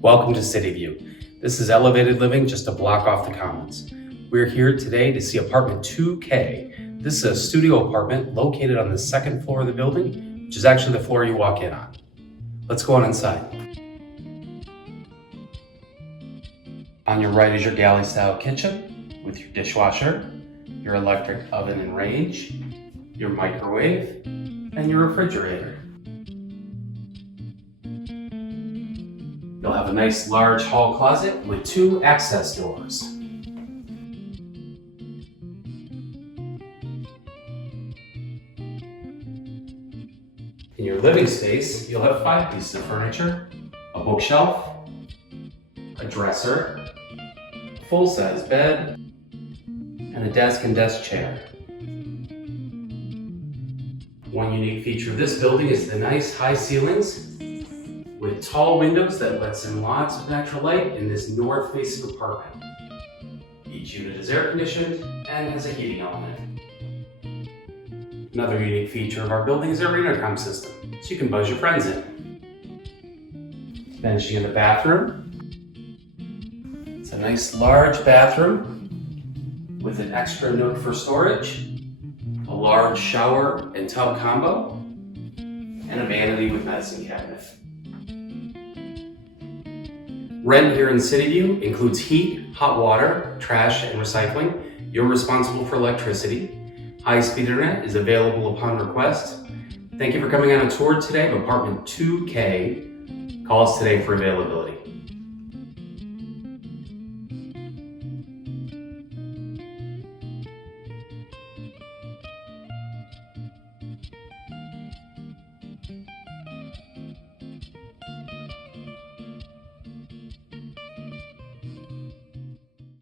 Welcome to Cityview. This is elevated living just a block off the Commons. We're here today to see apartment 2K. This is a studio apartment located on the second floor of the building, which is actually the floor you walk in on. Let's go on inside. On your right is your galley style kitchen with your dishwasher, your electric oven and range, your microwave, and your refrigerator. You'll have a nice large hall closet with 2 access doors. In your living space, you'll have 5 pieces of furniture, a bookshelf, a dresser, a full-size bed, and a desk and desk chair. One unique feature of this building is the nice high ceilings with tall windows that lets in lots of natural light in this north-facing apartment. Each unit is air conditioned and has a heating element. Another unique feature of our building is our intercom system, so you can buzz your friends in. Finishing in the bathroom. It's a nice large bathroom with an extra nook for storage, a large shower and tub combo, and a vanity with medicine cabinet. Rent here in Cityview includes heat, hot water, trash, and recycling. You're responsible for electricity. High-speed internet is available upon request. Thank you for coming on a tour today of apartment 2K. Call us today for availability.